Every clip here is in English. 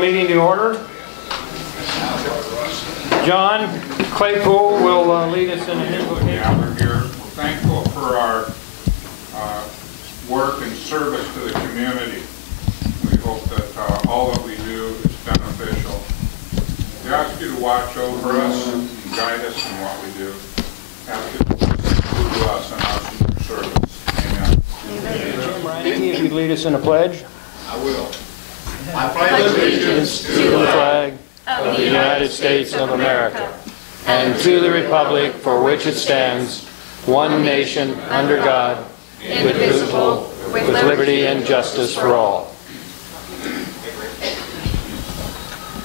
meeting to order. John Claypool will lead us in an invocation. Yeah, we're here. We're thankful for our work and service to the community. We hope that all that we do is beneficial. We ask you to watch over us and guide us in what we do. Ask you to include us in our service. Amen. Jim Reineke, if you'd lead us in a pledge. I will. I pledge allegiance To the flag of the United States of America and to the republic for which it stands, one nation, under God, indivisible, with liberty and justice for all.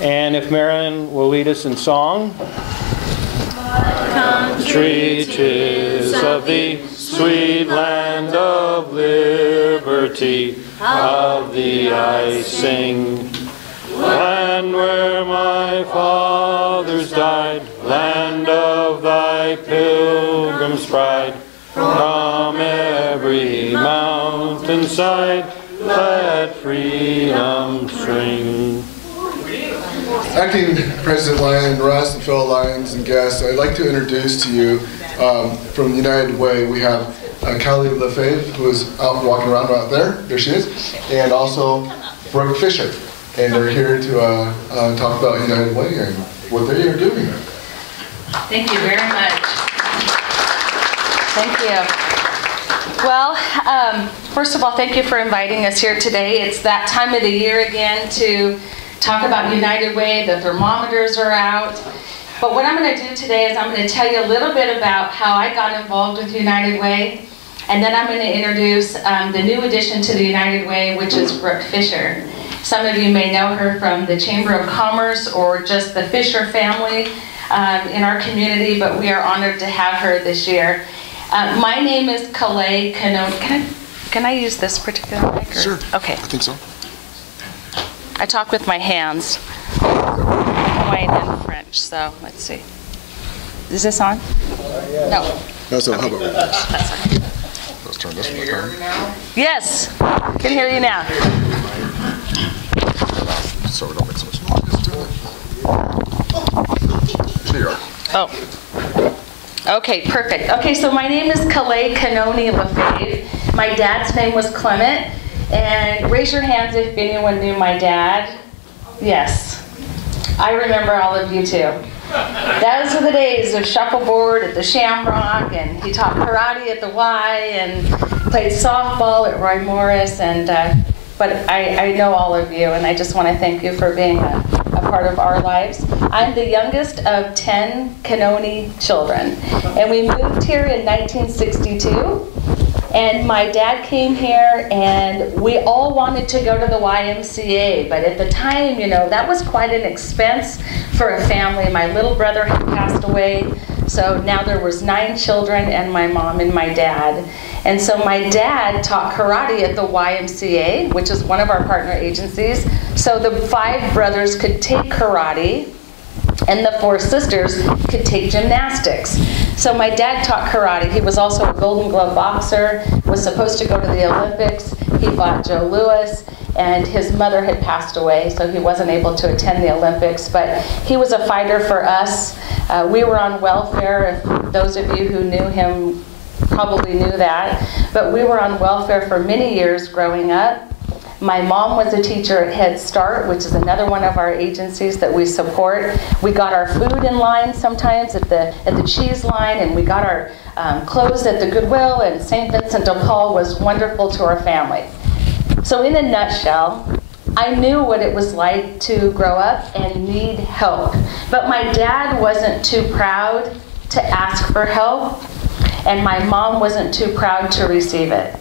And if Marilyn will lead us in song. Country 'tis of thee, sweet land of liberty, of thee I sing. Land where my fathers died, land of thy pilgrim's pride, from every mountainside let freedom spring. Acting President Lyon, Russ, and fellow Lions and guests, I'd like to introduce to you from the United Way, we have Kalei LaFave, who is out walking around out there. There she is. And also Brooke Fisher. And they're here to talk about United Way and what they are doing. Thank you very much. Thank you. Well, first of all, thank you for inviting us here today. It's that time of the year again to talk about United Way. The thermometers are out. But what I'm going to do today is I'm going to tell you a little bit about how I got involved with United Way. And then I'm going to introduce the new addition to the United Way, which is Brooke Fisher. Some of you may know her from the Chamber of Commerce or just the Fisher family in our community, but we are honored to have her this year. My name is Kalei. Can I use this particular mic? Sure. Okay. I think so. I talk with my hands. Hawaiian and French, so let's see. Is this on? No. No, so how about this? That's okay. Let's turn this one on. Yes, can hear you now. So we don't make so much noise. There you are. Oh. Okay, perfect. Okay, so my name is Kalei LaFave. My dad's name was Clement. And raise your hands if anyone knew my dad. Yes. I remember all of you too. Those were the days of shuffleboard at the Shamrock, and he taught karate at the Y, and played softball at Roy Morris. And but I know all of you, and I just want to thank you for being a part of our lives. I'm the youngest of 10 Canoni children, and we moved here in 1962. And my dad came here, and we all wanted to go to the YMCA, but at the time, you know, that was quite an expense for a family. My little brother had passed away, so now there was 9 children and my mom and my dad. And so my dad taught karate at the YMCA, which is one of our partner agencies, so the 5 brothers could take karate, and the 4 sisters could take gymnastics. So my dad taught karate. He was also a Golden Glove boxer, was supposed to go to the Olympics. He fought Joe Louis, and his mother had passed away, so he wasn't able to attend the Olympics. But he was a fighter for us. We were on welfare. If those of you who knew him probably knew that. But we were on welfare for many years growing up. My mom was a teacher at Head Start, which is another one of our agencies that we support. We got our food in line sometimes at the cheese line, and we got our clothes at the Goodwill, and St. Vincent de Paul was wonderful to our family. So in a nutshell, I knew what it was like to grow up and need help. But my dad wasn't too proud to ask for help, and my mom wasn't too proud to receive it.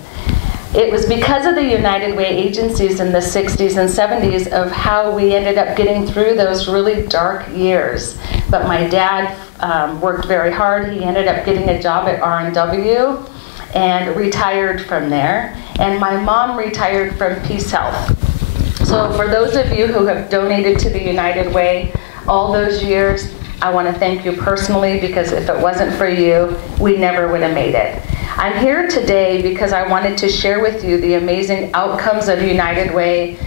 It was because of the United Way agencies in the 60s and 70s of how we ended up getting through those really dark years. But my dad worked very hard. He ended up getting a job at R&W and retired from there. And my mom retired from Peace Health. So for those of you who have donated to the United Way all those years, I want to thank you personally, because if it wasn't for you, we never would have made it. I'm here today because I wanted to share with you the amazing outcomes of United Way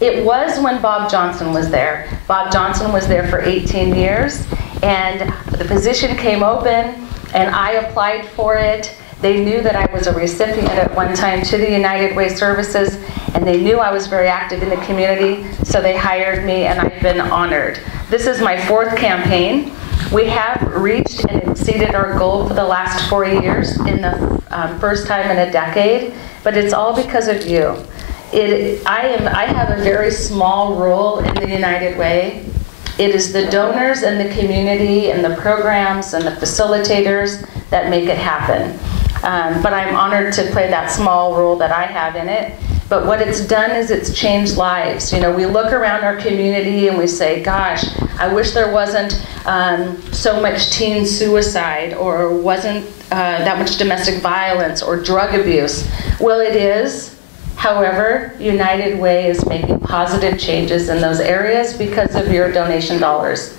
It was when Bob Johnson was there. Bob Johnson was there for 18 years, and the position came open, and I applied for it. They knew that I was a recipient at one time to the United Way services, and they knew I was very active in the community, so they hired me, and I've been honored. This is my 4th campaign. We have reached and exceeded our goal for the last 4 years in the first time in a decade, but it's all because of you. I have a very small role in the United Way. It is the donors and the community and the programs and the facilitators that make it happen. But I'm honored to play that small role that I have in it. But what it's done is it's changed lives. You know, we look around our community and we say, gosh, I wish there wasn't so much teen suicide, or wasn't that much domestic violence or drug abuse. Well, it is. However, United Way is making positive changes in those areas because of your donation dollars.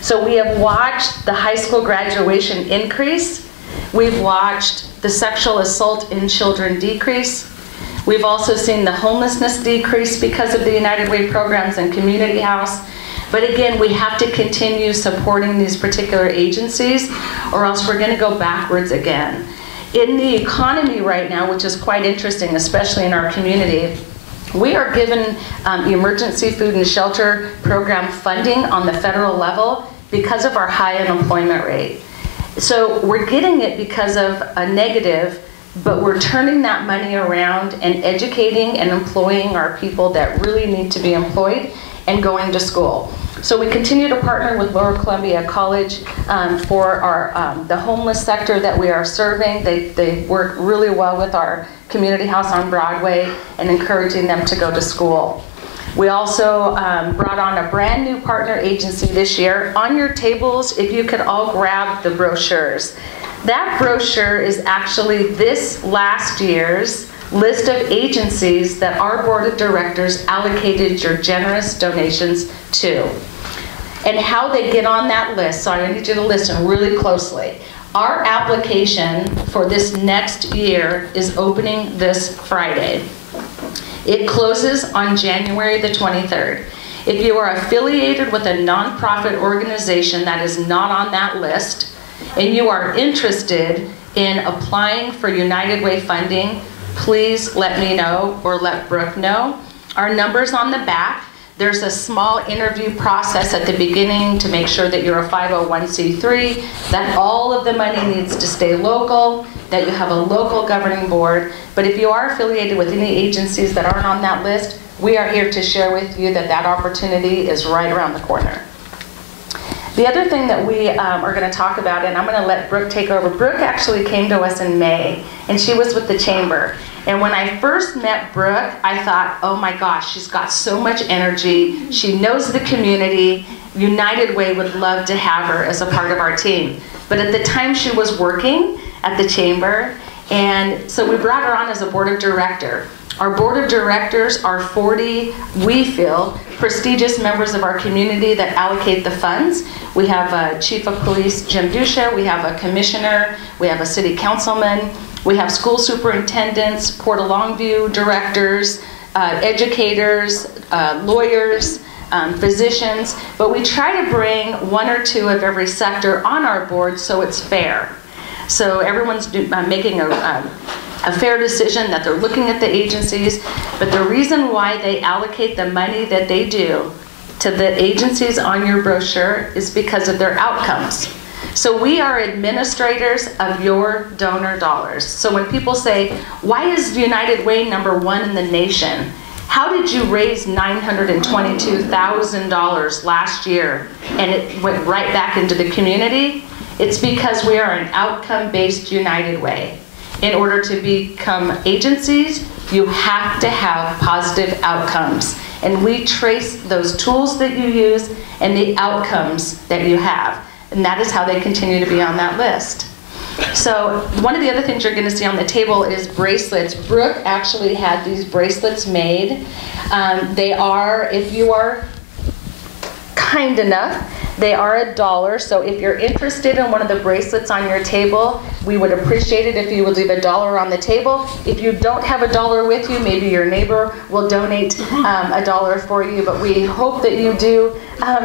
So we have watched the high school graduation increase. We've watched the sexual assault in children decrease. We've also seen the homelessness decrease because of the United Way programs and Community House. But again, we have to continue supporting these particular agencies, or else we're going to go backwards again. In the economy right now, which is quite interesting, especially in our community, we are given emergency food and shelter program funding on the federal level because of our high unemployment rate. So we're getting it because of a negative, but we're turning that money around and educating and employing our people that really need to be employed and going to school. So we continue to partner with Lower Columbia College for our the homeless sector that we are serving. They work really well with our community house on Broadway and encouraging them to go to school. We also brought on a brand new partner agency this year. On your tables, if you could all grab the brochures. That brochure is actually this last year's list of agencies that our board of directors allocated your generous donations to, and how they get on that list. So I need you to listen really closely. Our application for this next year is opening this Friday. It closes on January the 23rd. If you are affiliated with a nonprofit organization that is not on that list, and you are interested in applying for United Way funding, please let me know or let Brooke know. Our number's on the back. There's a small interview process at the beginning to make sure that you're a 501c3, that all of the money needs to stay local, that you have a local governing board. But if you are affiliated with any agencies that aren't on that list, we are here to share with you that that opportunity is right around the corner. The other thing that we are going to talk about, and I'm going to let Brooke take over. Brooke actually came to us in May, and she was with the chamber. And when I first met Brooke, I thought, oh my gosh, she's got so much energy. She knows the community. United Way would love to have her as a part of our team. But at the time, she was working at the chamber, and so we brought her on as a board of director. Our board of directors are 40, we feel, prestigious members of our community that allocate the funds. We have a chief of police, Jim Dusha, we have a commissioner, we have a city councilman, we have school superintendents, Port of Longview directors, educators, lawyers, physicians, but we try to bring one or two of every sector on our board so it's fair. So everyone's making a fair decision, that they're looking at the agencies, but the reason why they allocate the money that they do to the agencies on your brochure is because of their outcomes. So we are administrators of your donor dollars. So when people say, why is United Way #1 in the nation? How did you raise $922,000 last year and it went right back into the community? It's because we are an outcome-based United Way. In order to become agencies, you have to have positive outcomes. And we trace those tools that you use and the outcomes that you have. And that is how they continue to be on that list. So one of the other things you're going to see on the table is bracelets. Brooke actually had these bracelets made. They are, if you are kind enough. They are $1, so if you're interested in one of the bracelets on your table, we would appreciate it if you would leave $1 on the table. If you don't have $1 with you, maybe your neighbor will donate $1 for you, but we hope that you do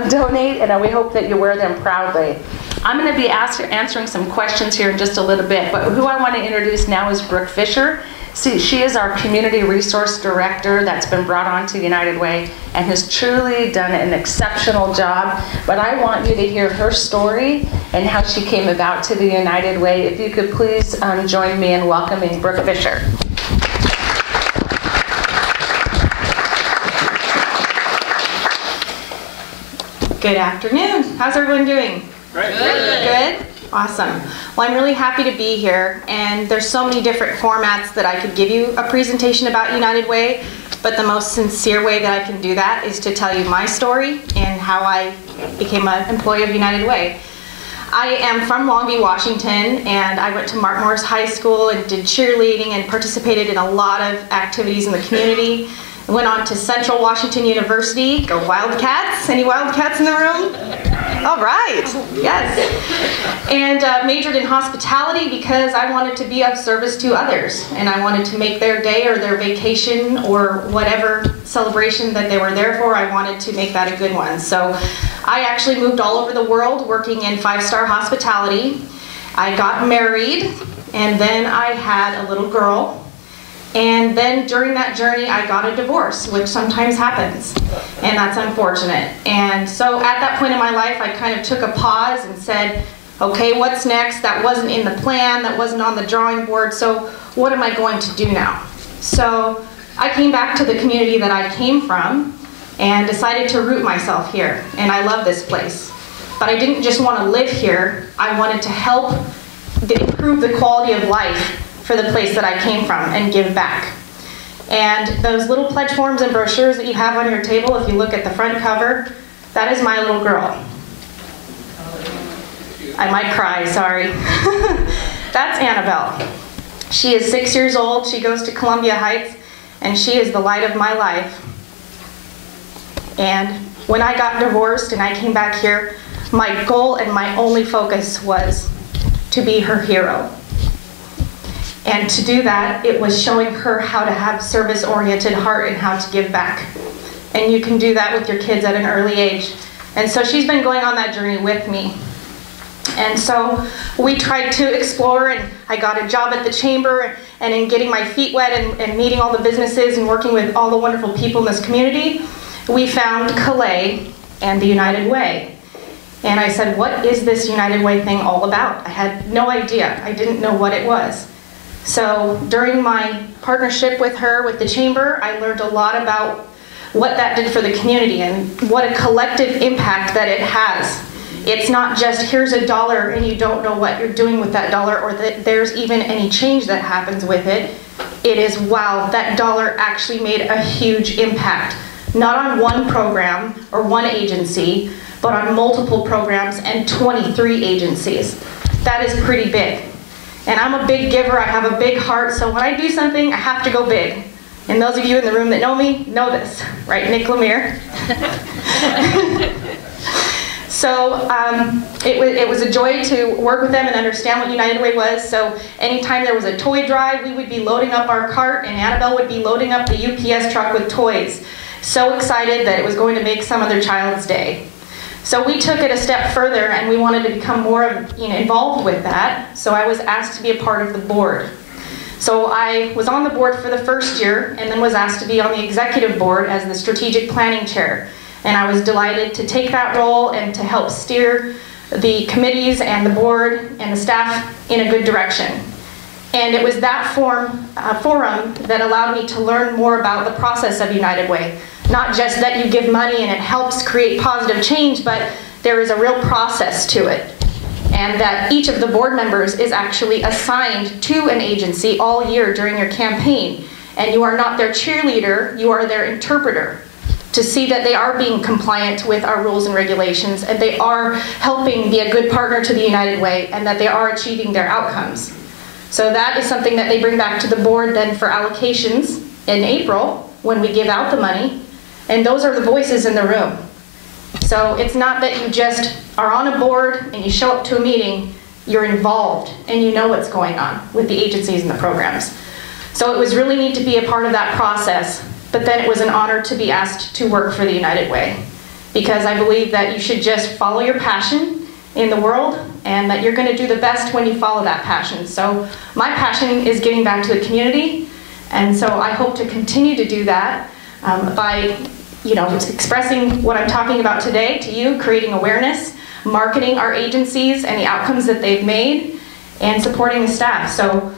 donate, and we hope that you wear them proudly. I'm going to be answering some questions here in just a little bit, but who I want to introduce now is Brooke Fisher. See, she is our Community Resource Director that's been brought on to United Way and has truly done an exceptional job. But I want you to hear her story and how she came about to the United Way. If you could please join me in welcoming Brooke Fisher. Good afternoon. How's everyone doing? Great. Good? Awesome. Well, I'm really happy to be here, and there's so many different formats that I could give you a presentation about United Way, but the most sincere way that I can do that is to tell you my story and how I became an employee of United Way. I am from Longview, Washington, and I went to Mark Morris High School and did cheerleading and participated in a lot of activities in the community. Went on to Central Washington University. Go Wildcats! Any Wildcats in the room? All right, yes. And majored in hospitality because I wanted to be of service to others, and I wanted to make their day or their vacation or whatever celebration that they were there for, I wanted to make that a good one. So I actually moved all over the world working in five-star hospitality. I got married, and then I had a little girl. And then during that journey, I got a divorce, which sometimes happens, and that's unfortunate. And so at that point in my life, I kind of took a pause and said, okay, what's next? That wasn't in the plan, that wasn't on the drawing board, so what am I going to do now? So I came back to the community that I came from and decided to root myself here, and I love this place. But I didn't just want to live here, I wanted to help improve the quality of life for the place that I came from and give back. And those little pledge forms and brochures that you have on your table, if you look at the front cover, that is my little girl. I might cry, sorry. That's Annabelle. She is 6 years old, she goes to Columbia Heights, and she is the light of my life. And when I got divorced and I came back here, my goal and my only focus was to be her hero. And to do that, it was showing her how to have service-oriented heart and how to give back. And you can do that with your kids at an early age. And so she's been going on that journey with me. And so we tried to explore, and I got a job at the chamber, and in getting my feet wet and meeting all the businesses and working with all the wonderful people in this community, we found Kalei and the United Way. And I said, what is this United Way thing all about? I had no idea. I didn't know what it was. So during my partnership with her, with the chamber, I learned a lot about what that did for the community and what a collective impact that it has. It's not just here's $1 and you don't know what you're doing with that dollar or that there's even any change that happens with it. It is, wow, that dollar actually made a huge impact. Not on one program or one agency, but on multiple programs and 23 agencies. That is pretty big. And I'm a big giver, I have a big heart, so when I do something, I have to go big. And those of you in the room that know me, know this, right, Nick Lemire? So it was a joy to work with them and understand what United Way was. So anytime there was a toy drive, we would be loading up our cart, and Annabelle would be loading up the UPS truck with toys. So excited that it was going to make some other child's day. So we took it a step further, and we wanted to become more involved with that. So I was asked to be a part of the board. So I was on the board for the first year, and then was asked to be on the executive board as the strategic planning chair. And I was delighted to take that role and to help steer the committees and the board and the staff in a good direction. And it was that forum that allowed me to learn more about the process of United Way. Not just that you give money and it helps create positive change, but there is a real process to it. And that each of the board members is actually assigned to an agency all year during your campaign. And you are not their cheerleader, you are their interpreter, to see that they are being compliant with our rules and regulations, and they are helping be a good partner to the United Way, and that they are achieving their outcomes. So that is something that they bring back to the board then for allocations in April when we give out the money. And those are the voices in the room. So it's not that you just are on a board and you show up to a meeting, you're involved and you know what's going on with the agencies and the programs. So it was really neat to be a part of that process, but then it was an honor to be asked to work for the United Way, because I believe that you should just follow your passion in the world and that you're going to do the best when you follow that passion. So my passion is giving back to the community, and so I hope to continue to do that by expressing what I'm talking about today to you, creating awareness, marketing our agencies and the outcomes that they've made, and supporting the staff. So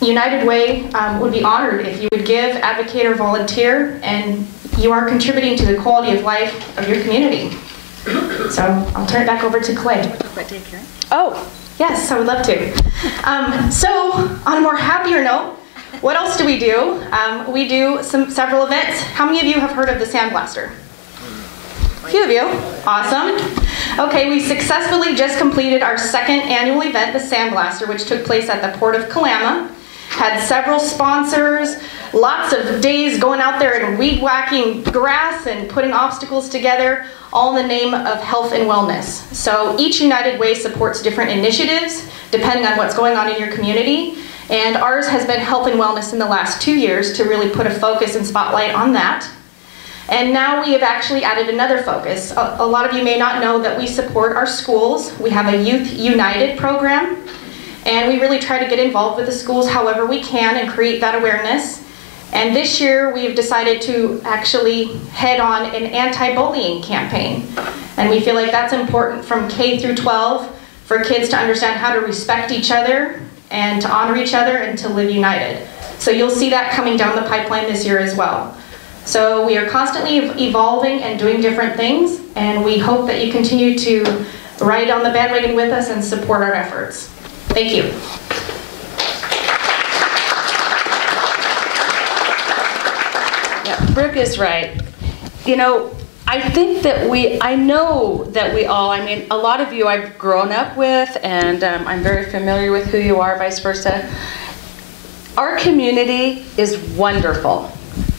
United Way would be honored if you would give, advocate, or volunteer, and you are contributing to the quality of life of your community. So I'll turn it back over to Kalei. Oh, yes, I would love to. So on a more happier note, what else do? We do several events. How many of you have heard of the Sandblaster? A few of you. Awesome. Okay, we successfully just completed our second annual event, the Sandblaster, which took place at the Port of Kalama. Had several sponsors, lots of days going out there and weed whacking grass and putting obstacles together, all in the name of health and wellness. So each United Way supports different initiatives depending on what's going on in your community. And ours has been health and wellness in the last 2 years to really put a focus and spotlight on that. And now we have actually added another focus. A lot of you may not know that we support our schools. We have a Youth United program, and we really try to get involved with the schools however we can and create that awareness. And this year we've decided to actually head on an anti-bullying campaign. And we feel like that's important from K through 12 for kids to understand how to respect each other and to honor each other and to live united. So you'll see that coming down the pipeline this year as well. So we are constantly evolving and doing different things, and we hope that you continue to ride on the bandwagon with us and support our efforts. Thank you. Yeah, Brooke is right. I know that we all, a lot of you I've grown up with, and I'm very familiar with who you are, vice versa. Our community is wonderful.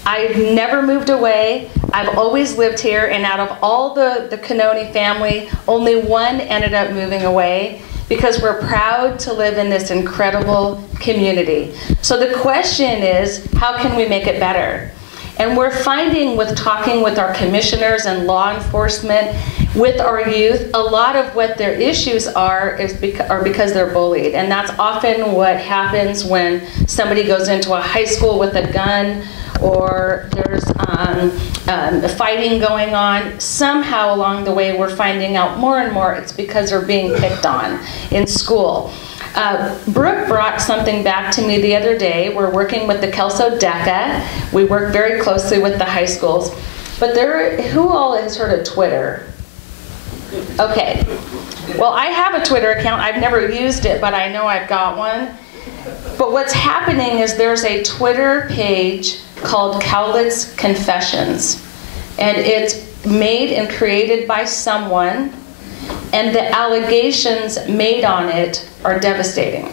I've never moved away. I've always lived here, and out of all the Canoni family, only one ended up moving away because we're proud to live in this incredible community. So the question is, how can we make it better? And we're finding with talking with our commissioners and law enforcement, with our youth, a lot of what their issues are because they're bullied. And that's often what happens when somebody goes into a high school with a gun, or there's fighting going on. Somehow along the way we're finding out more and more it's because they're being picked on in school. Brooke brought something back to me the other day. We're working with the Kelso DECA. We work very closely with the high schools. But who all has heard of Twitter? Okay. Well, I have a Twitter account. I've never used it, but I know I've got one. But what's happening is there's a Twitter page called Cowliz Confessions. And it's made and created by someone, and the allegations made on it are devastating.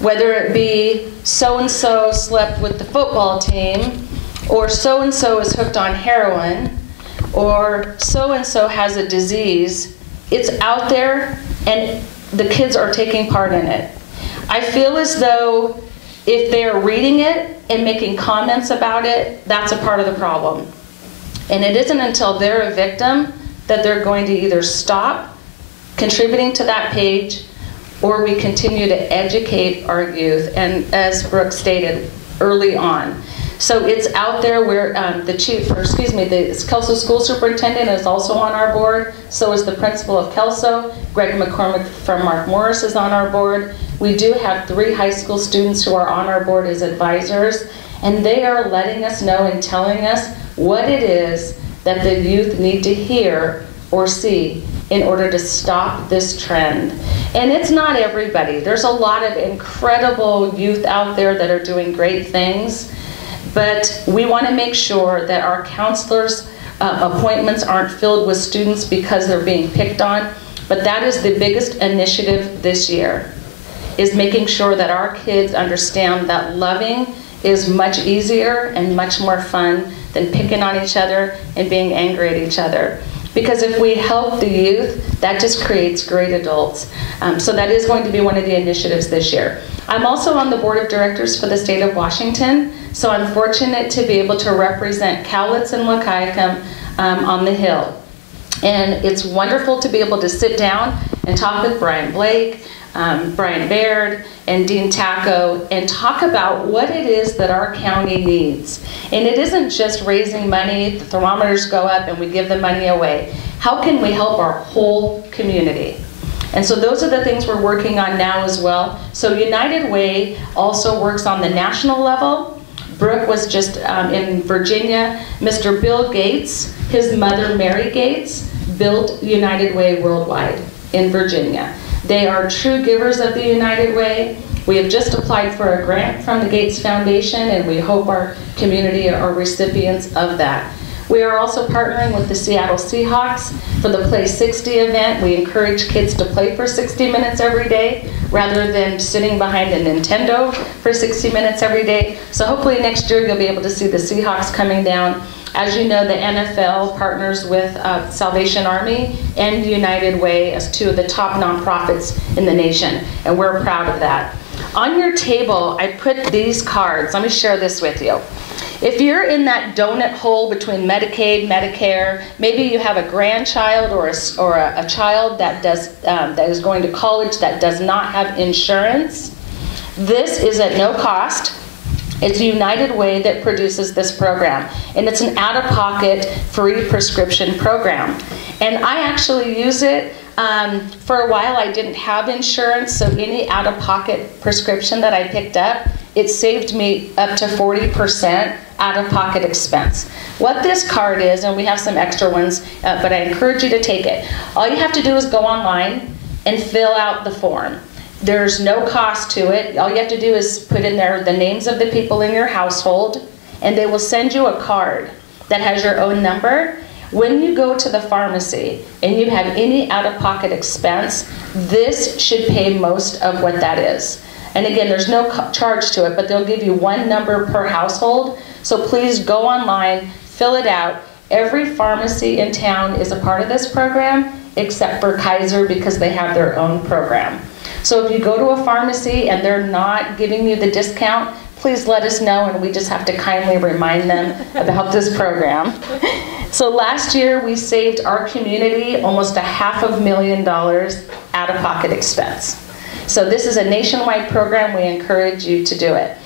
Whether it be so-and-so slept with the football team, or so-and-so is hooked on heroin, or so-and-so has a disease, it's out there and the kids are taking part in it. I feel as though if they're reading it and making comments about it, that's a part of the problem. And it isn't until they're a victim that they're going to either stop contributing to that page, or we continue to educate our youth, and as Brooke stated, early on. So it's out there where the Kelso School Superintendent is also on our board. So is the principal of Kelso. Greg McCormick from Mark Morris is on our board. We do have 3 high school students who are on our board as advisors, and they are letting us know and telling us what it is that the youth need to hear or see in order to stop this trend. And it's not everybody. There's a lot of incredible youth out there that are doing great things, but we want to make sure that our counselors' appointments aren't filled with students because they're being picked on. But that is the biggest initiative this year, is making sure that our kids understand that loving is much easier and much more fun than picking on each other and being angry at each other. Because if we help the youth, that just creates great adults. So that is going to be one of the initiatives this year. I'm also on the board of directors for the state of Washington, so I'm fortunate to be able to represent Cowliz and Wahkiakum on the Hill. And it's wonderful to be able to sit down and talk with Brian Blake, Brian Baird, and Dean Tacko, and talk about what it is that our county needs. And it isn't just raising money, the thermometers go up and we give the money away. How can we help our whole community? And so those are the things we're working on now as well. So United Way also works on the national level. Brooke was just in Virginia. Mr. Bill Gates, his mother Mary Gates, built United Way worldwide in Virginia. They are true givers of the United Way. We have just applied for a grant from the Gates Foundation, and we hope our community are recipients of that. We are also partnering with the Seattle Seahawks for the Play 60 event. We encourage kids to play for 60 minutes every day rather than sitting behind a Nintendo for 60 minutes every day. So hopefully next year you'll be able to see the Seahawks coming down. As you know, the NFL partners with Salvation Army and United Way as two of the top nonprofits in the nation, and we're proud of that. On your table, I put these cards. Let me share this with you. If you're in that donut hole between Medicaid, Medicare, maybe you have a grandchild or a child that is going to college that does not have insurance, this is at no cost. It's United Way that produces this program, and it's an out-of-pocket free prescription program. And I actually use it. For a while I didn't have insurance, so any out-of-pocket prescription that I picked up, it saved me up to 40% out-of-pocket expense. What this card is, and we have some extra ones, but I encourage you to take it. All you have to do is go online and fill out the form. There's no cost to it. All you have to do is put in there the names of the people in your household, and they will send you a card that has your own number. When you go to the pharmacy and you have any out-of-pocket expense, this should pay most of what that is. And again, there's no charge to it, but they'll give you one number per household. So please go online, fill it out. Every pharmacy in town is a part of this program, except for Kaiser because they have their own program. So if you go to a pharmacy and they're not giving you the discount, please let us know, and we just have to kindly remind them about this program. So last year we saved our community almost $500,000 out-of-pocket expense. So this is a nationwide program. We encourage you to do it.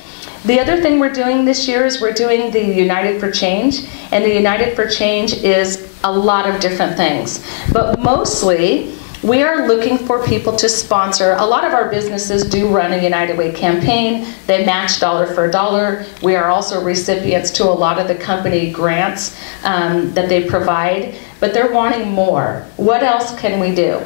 The other thing we're doing this year is we're doing the United for Change, and the United for Change is a lot of different things. But mostly, we are looking for people to sponsor. A lot of our businesses do run a United Way campaign. They match dollar for dollar. We are also recipients to a lot of the company grants that they provide, but they're wanting more. What else can we do?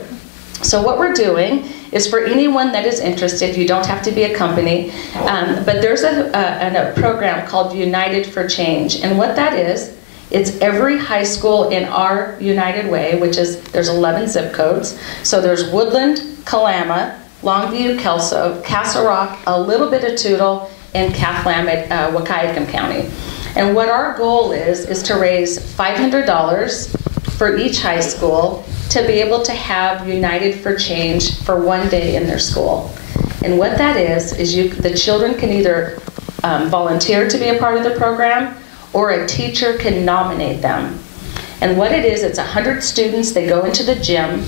So what we're doing is for anyone that is interested, you don't have to be a company, but there's a program called United for Change. And what that is, it's every high school in our United Way, which is, there's 11 zip codes. So there's Woodland, Kalama, Longview, Kelso, Castle Rock, a little bit of Toutle, and Cathlamet, Wahkiakum County. And what our goal is to raise $500 for each high school to be able to have United for Change for one day in their school. And what that is the children can either volunteer to be a part of the program, or a teacher can nominate them. And what it is, it's 100 students. They go into the gym,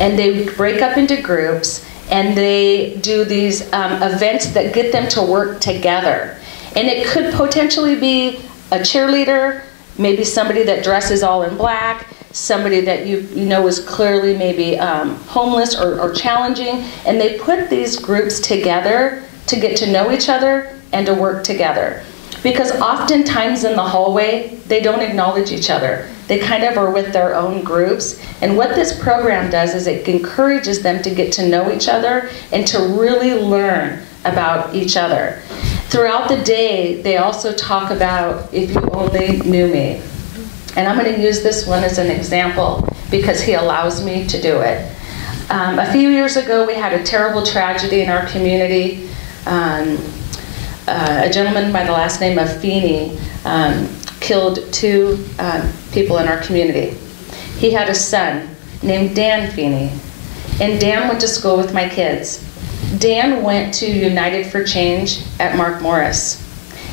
and they break up into groups, and they do these events that get them to work together. And it could potentially be a cheerleader, maybe somebody that dresses all in black, somebody that you know is clearly maybe homeless or challenging, and they put these groups together to get to know each other and to work together. Because oftentimes in the hallway, they don't acknowledge each other. They kind of are with their own groups. And what this program does is it encourages them to get to know each other and to really learn about each other. Throughout the day, they also talk about If You Only Knew Me. And I'm going to use this one as an example because he allows me to do it. A few years ago, we had a terrible tragedy in our community. A gentleman by the last name of Feeney killed 2 people in our community. he had a son named Dan Feeney. And Dan went to school with my kids. Dan went to United for Change at Mark Morris.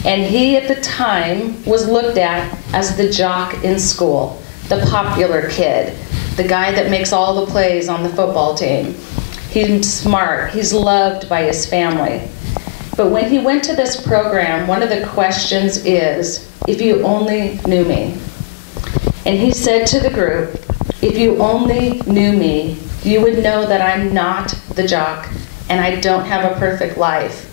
And he, at the time, was looked at as the jock in school, the popular kid, the guy that makes all the plays on the football team. He's smart, he's loved by his family. But when he went to this program, one of the questions is, if you only knew me. And he said to the group, if you only knew me, you would know that I'm not the jock and I don't have a perfect life.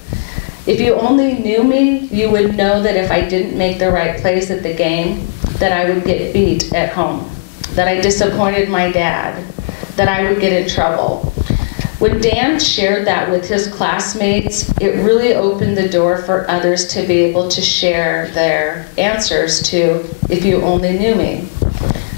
If you only knew me, you would know that if I didn't make the right plays at the game, that I would get beat at home, that I disappointed my dad, that I would get in trouble. When Dan shared that with his classmates, it really opened the door for others to be able to share their answers to, if you only knew me.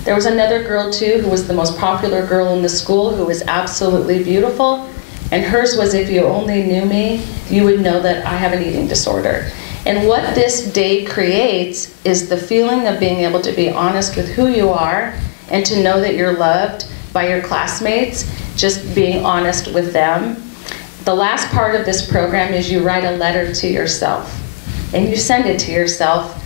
There was another girl too who was the most popular girl in the school, who was absolutely beautiful, and hers was, if you only knew me, you would know that I have an eating disorder. And what this day creates is the feeling of being able to be honest with who you are and to know that you're loved by your classmates, just being honest with them. The last part of this program is you write a letter to yourself, and you send it to yourself.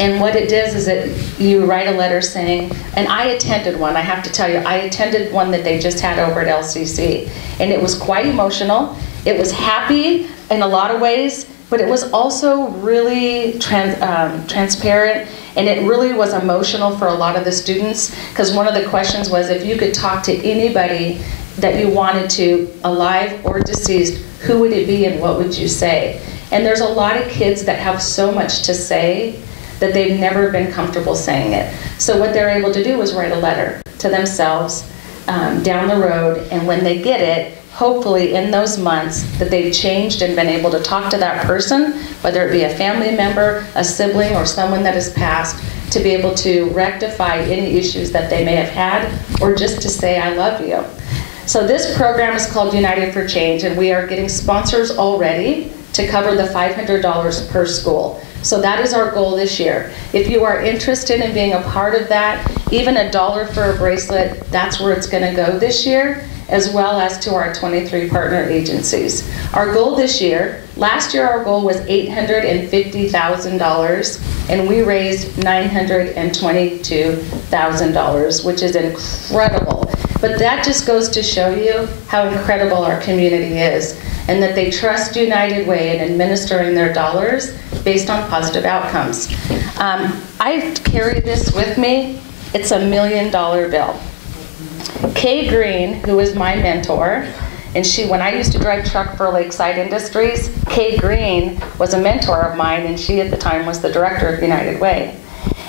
And what it does is that you write a letter saying, and I attended one, I have to tell you, I attended one that they just had over at LCC. And it was quite emotional. It was happy in a lot of ways, but it was also really transparent, and it really was emotional for a lot of the students, because one of the questions was, if you could talk to anybody that you wanted to, alive or deceased, who would it be and what would you say? And there's a lot of kids that have so much to say that they've never been comfortable saying it. So what they're able to do is write a letter to themselves down the road, and when they get it, hopefully in those months that they've changed and been able to talk to that person, whether it be a family member, a sibling, or someone that has passed, to be able to rectify any issues that they may have had, or just to say, I love you. So this program is called United for Change, and we are getting sponsors already to cover the $500 per school. So that is our goal this year. If you are interested in being a part of that, even $1 for a bracelet, that's where it's gonna go this year, as well as to our 23 partner agencies. Our goal this year, last year our goal was $850,000, and we raised $922,000, which is incredible. But that just goes to show you how incredible our community is, and that they trust United Way in administering their dollars based on positive outcomes. I carry this with me. It's a $1 million bill. Kay Green, who is my mentor, and when I used to drive truck for Lakeside Industries, Kay Green was a mentor of mine, and she at the time was the director of United Way.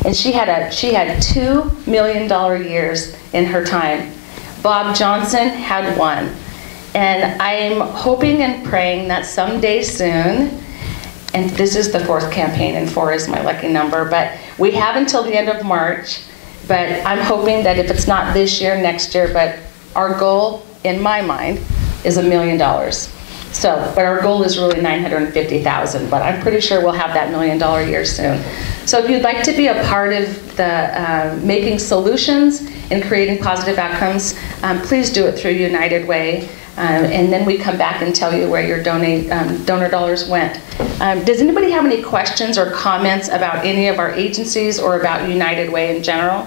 And she had $2 million years in her time. Bob Johnson had one. And I'm hoping and praying that someday soon, and this is the 4th campaign, and 4 is my lucky number, but we have until the end of March, but I'm hoping that if it's not this year, next year, but our goal, in my mind, is $1 million. So, but our goal is really $950,000, but I'm pretty sure we'll have that $1 million year soon. So if you'd like to be a part of the making solutions and creating positive outcomes, please do it through United Way. And then we come back and tell you where your donor dollars went. Does anybody have any questions or comments about any of our agencies or about United Way in general?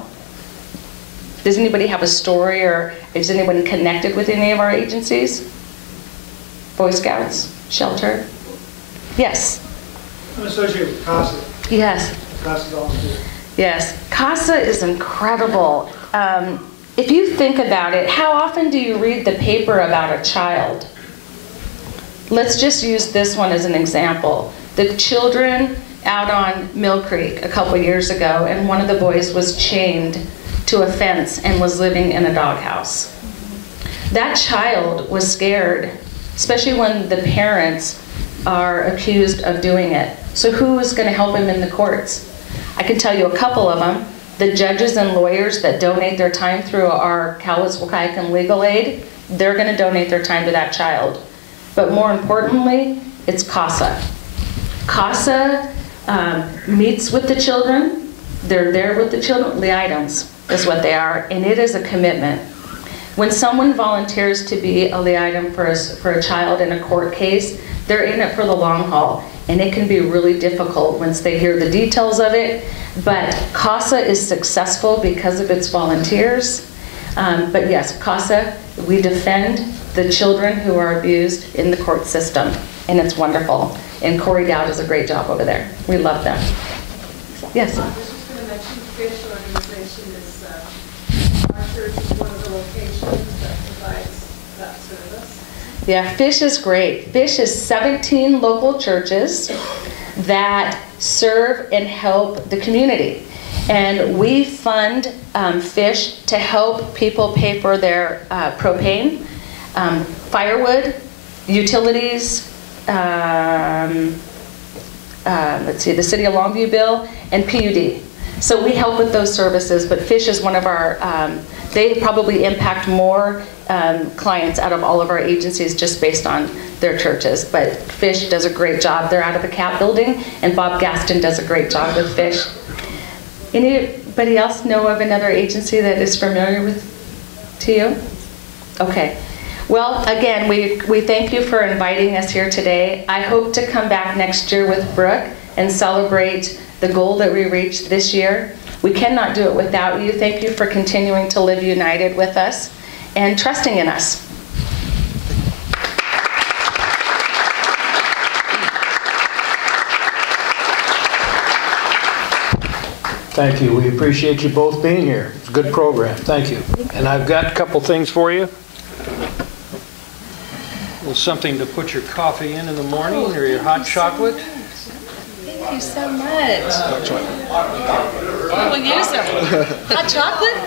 Does anybody have a story, or is anyone connected with any of our agencies? Boy Scouts, Shelter? Yes? I'm associated with CASA. Yes. CASA volunteer. Yes. CASA is incredible. If you think about it, how often do you read the paper about a child? Let's just use this one as an example. The children out on Mill Creek a couple years ago, and one of the boys was chained to a fence and was living in a doghouse. That child was scared, especially when the parents are accused of doing it. So who is going to help him in the courts? I can tell you a couple of them. The judges and lawyers that donate their time through our Cowliz Wahkiakum legal aid, they're going to donate their time to that child. But more importantly, it's CASA. CASA meets with the children. They're there with the children, the items. is what they are, and it is a commitment. When someone volunteers to be a liaison for a child in a court case, they're in it for the long haul, and it can be really difficult once they hear the details of it. But CASA is successful because of its volunteers. But yes, CASA, we defend the children who are abused in the court system, and it's wonderful. And Corey Dowd does a great job over there. We love them. Yes? I was just going to mention FISH organization is, our church is one of the locations that provides that service. Yeah, FISH is great. FISH is 17 local churches that serve and help the community. And we fund FISH to help people pay for their propane, firewood, utilities, let's see, the City of Longview bill, and PUD. So we help with those services, but FISH is one of our, they probably impact more clients out of all of our agencies just based on their churches. But FISH does a great job. They're out of the CAP building, and Bob Gaston does a great job with FISH. Anybody else know of another agency that is familiar with to you? Okay. Well, again, we thank you for inviting us here today. I hope to come back next year with Brooke and celebrate the goal that we reached this year. We cannot do it without you. Thank you for continuing to live united with us and trusting in us. Thank you. We appreciate you both being here. It's a good program. Thank you. And I've got a couple things for you. Well, something to put your coffee in the morning, or your hot chocolate. Thank you so much. We'll use them. Hot chocolate?